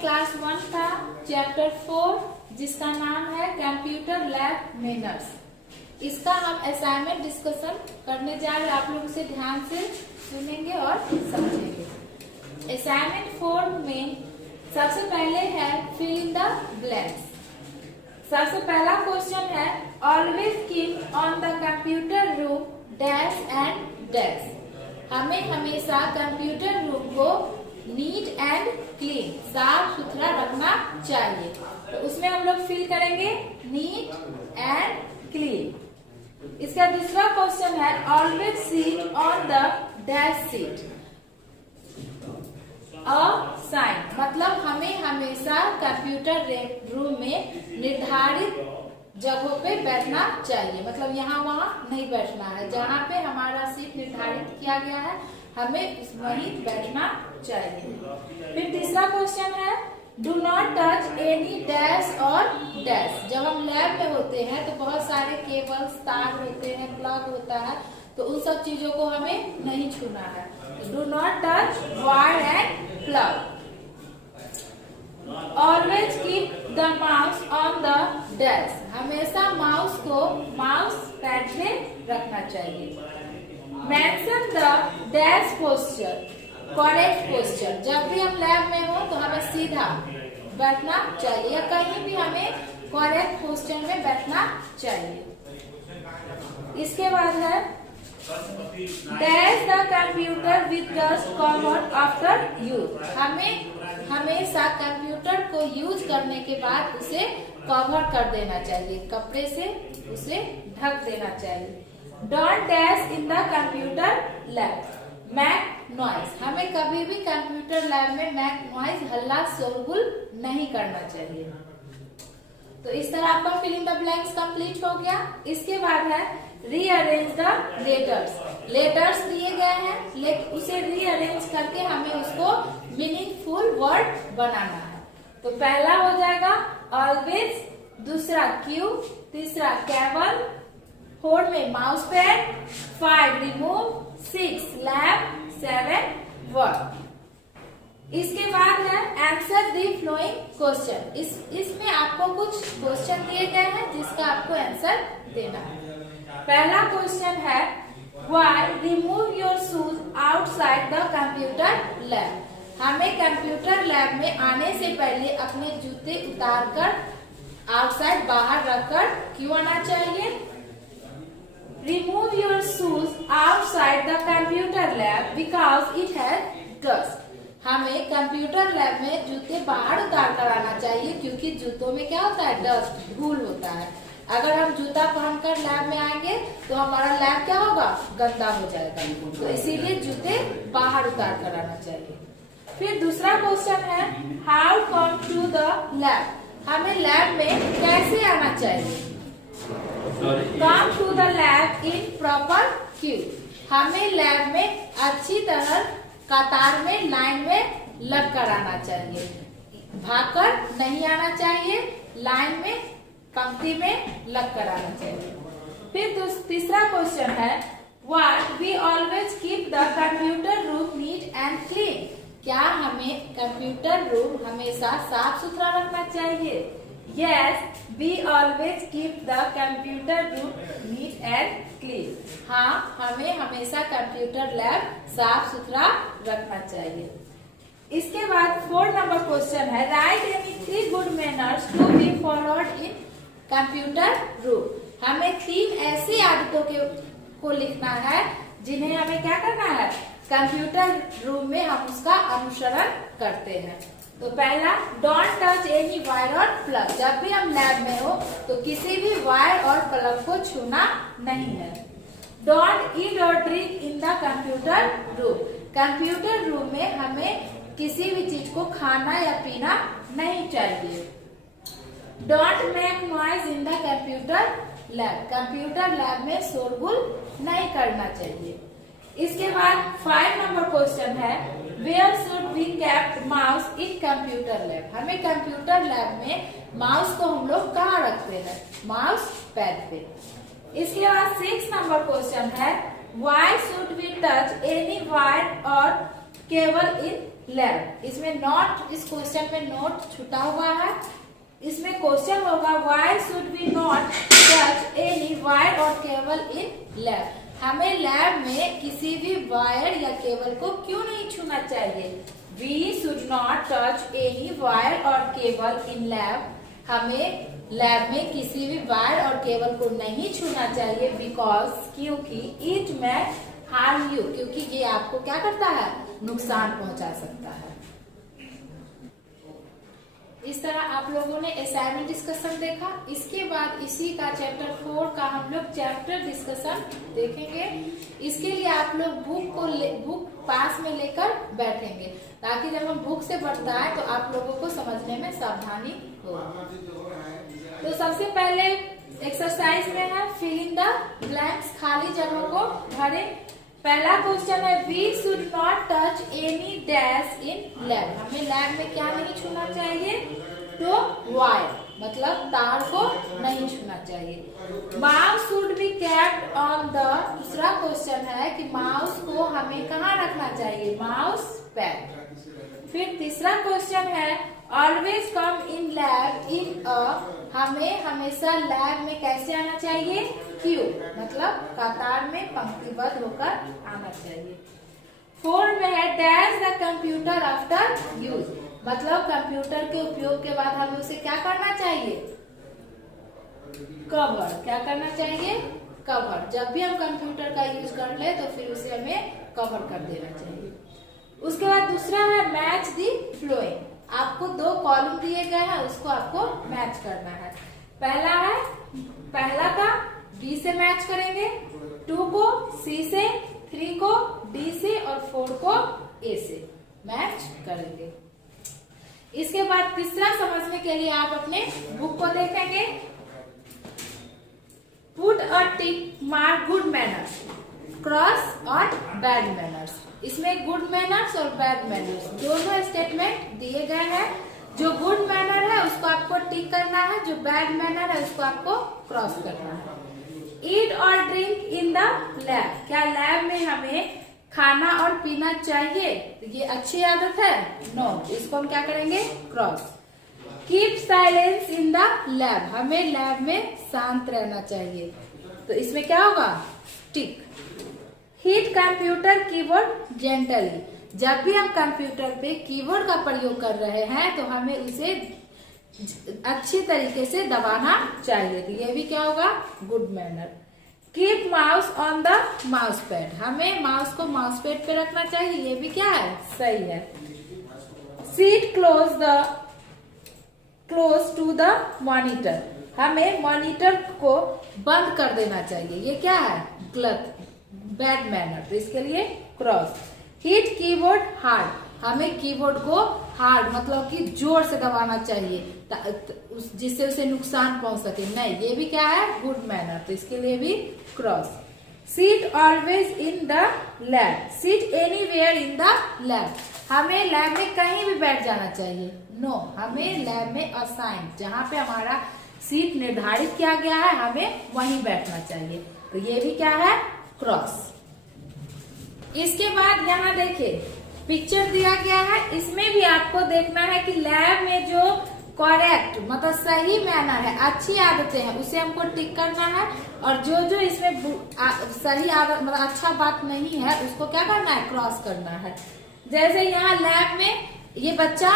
Class 1 था, chapter 4, जिसका नाम है कंप्यूटर लैब मैनर्स। इसका हम असाइनमेंट डिस्कशन करने जा रहे हैं। आप लोग उसे ध्यान से सुनेंगे और समझेंगे। असाइनमेंट 4 में सबसे पहले है फिल इन द ब्लैंक्स। सबसे पहला क्वेश्चन है always keep on the computer room dash and dash. हमें हमेशा कंप्यूटर रूम को नीट एंड क्लीन, साफ सुथरा रखना चाहिए। तो उसमें हम लोग फिल करेंगे नीट एंड क्लीन। इसका दूसरा क्वेश्चन है always seat on the dash seat a sign, मतलब हमें हमेशा कंप्यूटर रूम में निर्धारित जगहों पे बैठना चाहिए, मतलब यहाँ वहाँ नहीं बैठना है। जहाँ पे हमारा सीट निर्धारित किया गया है हमें वहीं बैठना चाहिए। फिर तीसरा क्वेश्चन है do not touch any dash और डैश। जब हम लैब में होते हैं तो बहुत सारे केबल्स, तार होते हैं, प्लग होता है, तो उन सब चीजों को हमें नहीं छूना है। Do not touch wire and plug. Always keep the mouse on the dash. हमेशा माउस को माउस पैड पे रखना चाहिए। Mention the dash posture, correct posture. जब भी हम लैब में हो तो हमें सीधा बैठना चाहिए या कहीं भी हमें करेक्ट पोस्चर में बैठना चाहिए। इसके बाद है dash the computer with dust covered after use. हमें हमेशा कंप्यूटर को यूज करने के बाद उसे कवर कर देना चाहिए, कपड़े से उसे ढक देना चाहिए। Don't dash in the computer lab make noise. हमें कभी भी कंप्यूटर लैब में मैक नॉइज, हल्ला शोरगुल नहीं करना चाहिए। तो इस तरह आपका fill in the blanks complete हो गया। इसके बाद है रीअरेंज द लेटर्स। लेटर्स दिए गए हैं लेकिन उसे रीअरेंज करके हमें उसको मीनिंगफुल वर्ड बनाना है। तो पहला हो जाएगा ऑलवेज, दूसरा क्यू, तीसरा केबल, 4 में mouse pad, 5 remove, 6 lab, 7 work. इसके बाद है आंसर द फ्लोइंग क्वेश्चन। इसमें आपको कुछ क्वेश्चन दिए गए हैं जिसका आपको आंसर देना है। पहला क्वेश्चन है why remove your shoes outside the computer lab. हमें कंप्यूटर लैब में आने से पहले अपने जूते उतारकर आउटसाइड, बाहर रखकर क्यों आना चाहिए। Remove your shoes outside the computer lab because it has dust. हमें कंप्यूटर लैब में जूते बाहर उतार कर आना चाहिए क्योंकि जूतों में क्या होता है, डस्ट, धूल होता है। अगर हम जूता पहनकर लैब में आएंगे तो हमारा लैब क्या होगा, गंदा हो जाएगा। तो इसीलिए जूते बाहर उतार कर आना चाहिए। फिर दूसरा क्वेश्चन है how come to the lab. हमें लैब में कैसे आना चाहिए। Come to the lab in proper queue. हमें लैब में अच्छी तरह कतार में, लाइन में लग कर आना चाहिए, भागकर नहीं आना चाहिए, लाइन में, पंक्ति में लग कर आना चाहिए। फिर तीसरा क्वेश्चन है what we always keep the computer room neat and clean. क्या हमें कंप्यूटर रूम हमेशा साफ सुथरा रखना चाहिए। Yes we always keep the computer room neat and clean. हाँ, हमें हमेशा कंप्यूटर लैब साफ सुथरा रखना चाहिए। इसके बाद 4 नंबर क्वेश्चन है write any 3 good manners to be followed in computer room. हमें 3 ऐसी आदतों को लिखना है जिन्हें हमें क्या करना है, कंप्यूटर रूम में हम उसका अनुसरण करते हैं। तो पहला डोंट टच एनी वायर और प्लग। जब भी हम लैब में हो तो किसी भी वायर और प्लग को छूना नहीं है। डोंट ईट और drink in the computer room. Computer room में हमें किसी भी चीज को खाना या पीना नहीं चाहिए। Don't make noise in the computer lab. Computer lab में शोरगुल नहीं करना चाहिए। इसके बाद 5 नंबर क्वेश्चन है where should be kept mouse in computer lab. हमें कंप्यूटर लैब में माउस को हम लोग कहाँ रखते हैं, माउस पैड पे। इसके बाद 6 नंबर क्वेश्चन है why should we touch any wire और केबल इन लैब। इसमें नॉट, इस क्वेश्चन में नोट छुटा हुआ है। इसमें क्वेश्चन होगा why should we not touch any wire और केबल इन लैब। हमें लैब में किसी भी वायर या केबल को क्यों नहीं छूना चाहिए? We should not touch any wire और केबल इन लैब। हमें लैब में किसी भी वायर और केबल को नहीं छूना चाहिए बिकॉज, क्योंकि इट में हार्म यू, क्योंकि ये आपको क्या करता है? नुकसान पहुंचा सकता है। इस तरह आप लोगों ने असाइनमेंट डिस्कशन देखा। इसके बाद इसी का चैप्टर 4 का हम लोग चैप्टर डिस्कशन देखेंगे। इसके लिए आप लोग बुक पास में लेकर बैठेंगे ताकि जब हम बुक से बताएं तो आप लोगों को समझने में सावधानी हो। तो सबसे पहले एक्सरसाइज में है फिल इन द ब्लैंक्स, खाली जगह को भरें। पहला क्वेश्चन है we should not touch any dash in lab. हमें लैब में क्या नहीं छूना चाहिए? तो वायर, मतलब तार को नहीं छूना चाहिए। Mouse should be kept on the, दूसरा क्वेश्चन है कि माउस को हमें कहाँ रखना चाहिए? Mouse pad. फिर तीसरा क्वेश्चन है always come in lab in अ, हमें हमेशा लैब में कैसे आना चाहिए? क्यू, मतलब कतार में पंक्तिबद्ध होकर आना चाहिए। 4 में है dash the computer after use, मतलब कंप्यूटर के उपयोग के बाद हमें उसे क्या करना चाहिए? कवर। क्या करना चाहिए? कवर। जब भी हम कंप्यूटर का यूज कर ले तो फिर उसे हमें कवर कर देना चाहिए। उसके बाद दूसरा है मैच दी फ्लोइंग। आपको 2 कॉलम दिए गए हैं, उसको आपको मैच करना है। पहला का बी से मैच करेंगे, 2 को सी से, 3 को डी से और 4 को ए से मैच करेंगे। इसके बाद तीसरा समझने के लिए आप अपने बुक को देखेंगे। Put a tick mark good manners, cross और बैड मैनर्स। इसमें गुड मैनर्स और बैड मैनर्स दोनों स्टेटमेंट दिए गए हैं। जो गुड मैनर है उसको आपको टिक करना है, जो बैड मैनर है उसको आपको क्रॉस करना है। ईट और ड्रिंक इन द लैब, क्या लैब में हमें खाना और पीना चाहिए? ये अच्छी आदत है? नो, इसको हम क्या करेंगे? Cross. Keep silence in the lab, हमें लैब में शांत रहना चाहिए, तो इसमें क्या होगा? टिक। हिट कंप्यूटर कीबोर्ड जेंटली, जब भी हम कंप्यूटर पे कीबोर्ड का प्रयोग कर रहे हैं तो हमें उसे अच्छी तरीके से दबाना चाहिए, तो ये भी क्या होगा? Good manner. Keep mouse on the mouse pad, हमें माउस को माउस पैड पे रखना चाहिए, ये भी क्या है? सही है। Seat close to the monitor, हमें मॉनिटर को बंद कर देना चाहिए, ये क्या है? गलत, बैड मैनर, तो इसके लिए क्रॉस। हिट कीबोर्ड हार्ड, हमें कीबोर्ड को हार्ड मतलब कि जोर से दबाना चाहिए जिससे उसे नुकसान पहुंच सके, नहीं, ये भी क्या है? गुड मैनर, तो इसके लिए भी cross. Seat always in the lab, seat anywhere in the lab, हमें लैब में कहीं भी बैठ जाना चाहिए? नो, हमें लैब में असाइन, जहाँ पे हमारा सीट निर्धारित किया गया है हमें वहीं बैठना चाहिए, तो ये भी क्या है? क्रॉस। इसके बाद यहाँ देखिए पिक्चर दिया गया है, इसमें भी आपको देखना है कि लैब में जो करेक्ट मतलब सही मैनर है, अच्छी आदतें हैं, उसे हमको टिक करना है, और जो जो इसमें सही आदत मतलब अच्छा बात नहीं है उसको क्या करना है? क्रॉस करना है। जैसे यहाँ लैब में ये बच्चा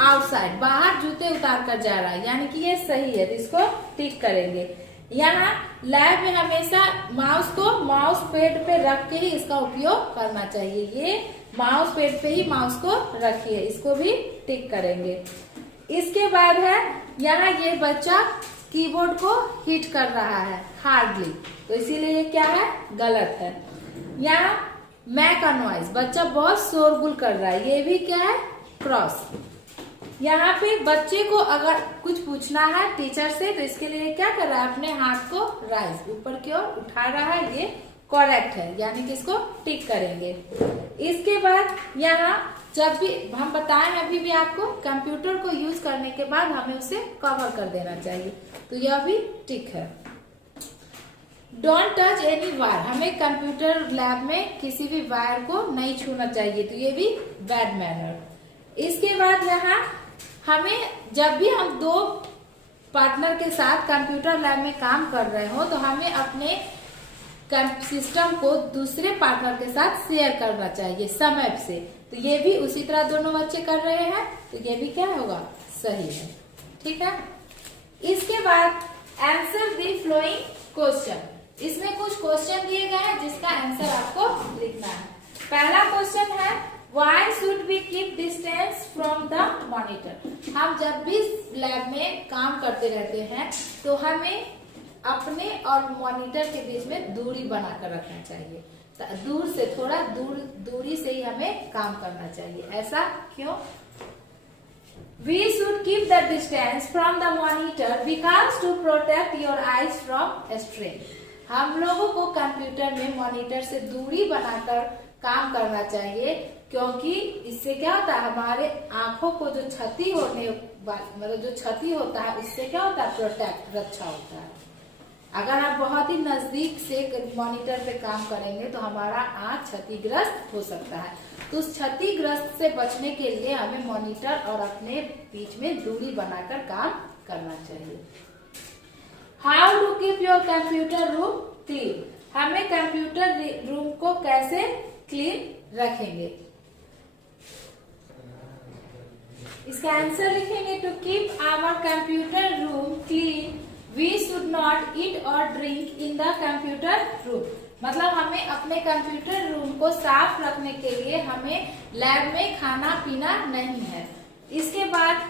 आउटसाइड बाहर जूते उतार कर जा रहा है, यानी कि ये सही है, तो इसको टिक करेंगे। यहाँ लैब में हमेशा माउस को माउस पैड पे रख के ही इसका उपयोग करना चाहिए, ये माउस पैड पे ही माउस को रखिए, इसको भी टिक करेंगे। इसके बाद है यहाँ ये बच्चा कीबोर्ड को हिट कर रहा है हार्डली, तो इसीलिए ये क्या है? गलत है। यहाँ मैं का नॉइज, बच्चा बहुत शोरगुल कर रहा है, ये भी क्या है? क्रॉस। यहाँ पे बच्चे को अगर कुछ पूछना है टीचर से तो इसके लिए क्या कर रहा है? अपने हाथ को राइज ऊपर की ओर उठा रहा है, ये करेक्ट है, यानी कि इसको टिक करेंगे। इसके बाद यहाँ जब भी हम बताएं अभी भी आपको कंप्यूटर को यूज करने के बाद हमें उसे कवर कर देना चाहिए, तो यह भी टिक है। डोंट टच एनी वायर, हमें कंप्यूटर लैब में किसी भी वायर को नहीं छूना चाहिए, तो ये भी बैड मैनर। इसके बाद यहाँ हमें जब भी हम दो पार्टनर के साथ कंप्यूटर लैब में काम कर रहे हो तो हमें अपने सिस्टम को दूसरे पार्टनर के साथ शेयर करना चाहिए समय से। तो ये भी उसी तरह दोनों बच्चे कर रहे हैं, तो ये भी क्या होगा, सही है। ठीक है। इसके बाद आंसर द फ्लोइंग क्वेश्चन, इसमें कुछ क्वेश्चन दिए गए हैं जिसका आंसर आपको लिखना है। पहला क्वेश्चन है why should we keep distance from the monitor. हम जब भी लैब में काम करते रहते हैं तो हमें अपने और मॉनिटर के बीच में दूरी बनाकर रखना चाहिए। दूर से थोड़ा दूरी से ही हमें काम करना चाहिए। ऐसा क्यों? We should keep the distance from the monitor because to protect your eyes from strain। हम लोगों को कंप्यूटर में मॉनिटर से दूरी बनाकर काम करना चाहिए, क्योंकि इससे क्या होता है, हमारे आंखों को जो क्षति होने मतलब जो क्षति होता है उससे क्या होता है, प्रोटेक्ट, रक्षा होता है। अगर आप बहुत ही नजदीक से मॉनिटर पे काम करेंगे तो हमारा आंख क्षतिग्रस्त हो सकता है। तो उस क्षतिग्रस्त से बचने के लिए हमें मॉनिटर और अपने बीच में दूरी बनाकर काम करना चाहिए। How to keep your computer room clean. हमें कंप्यूटर रूम को कैसे क्लीन रखेंगे, इसका आंसर लिखेंगे। To keep our computer room clean we should not eat और drink in the computer room. मतलब हमें अपने कंप्यूटर रूम को साफ रखने के लिए हमें लैब में खाना पीना नहीं है। इसके बाद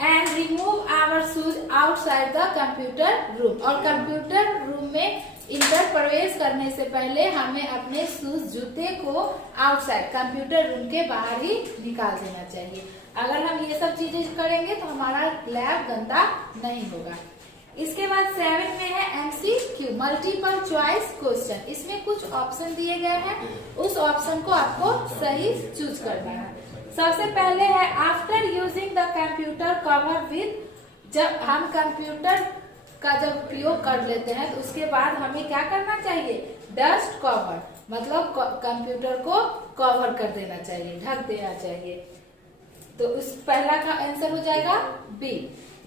and remove our shoes outside the computer room. और कंप्यूटर रूम में इंटर प्रवेश करने से पहले हमें अपने शूज, जूते को आउटसाइड कंप्यूटर रूम के बाहर ही निकाल देना चाहिए। अगर हम ये सब चीजें करेंगे तो हमारा लैब गंदा नहीं होगा। इसके बाद 7 में है MCQ, मल्टीपल चॉइस क्वेश्चन। इसमें कुछ ऑप्शन दिए गए हैं, उस ऑप्शन को आपको सही चूज करना है। सबसे पहले है after using the computer cover with. जब हम कंप्यूटर का जब उपयोग कर लेते हैं तो उसके बाद हमें क्या करना चाहिए, डस्ट कवर, मतलब कंप्यूटर को कवर कर देना चाहिए, ढक देना चाहिए। तो उस पहला का आंसर हो जाएगा बी।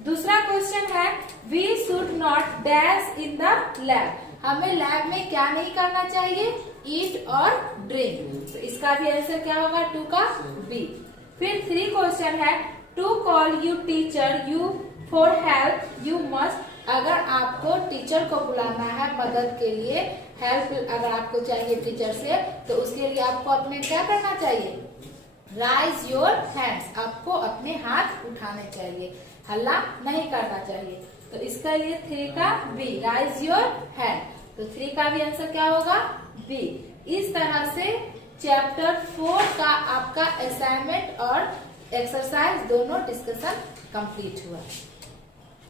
दूसरा क्वेश्चन है we should not dash in the lab. हमें लैब में क्या नहीं करना चाहिए, ईट और ड्रिंक। तो इसका भी आंसर क्या होगा, 2 का बी। फिर 3 क्वेश्चन है to call you teacher you for help you must. अगर आपको टीचर को बुलाना है मदद के लिए, हेल्प अगर आपको चाहिए टीचर से, तो उसके लिए आपको अपने क्या करना चाहिए, राइज योर हैंड्स, आपको अपने हाथ उठाने चाहिए, हल्ला नहीं करना चाहिए। तो इसका लिए 3 का बी, राइज योर हैंड। तो 3 का भी आंसर क्या होगा, बी। इस तरह से चैप्टर 4 का आपका असाइनमेंट और एक्सरसाइज दोनों डिस्कशन कंप्लीट हुआ।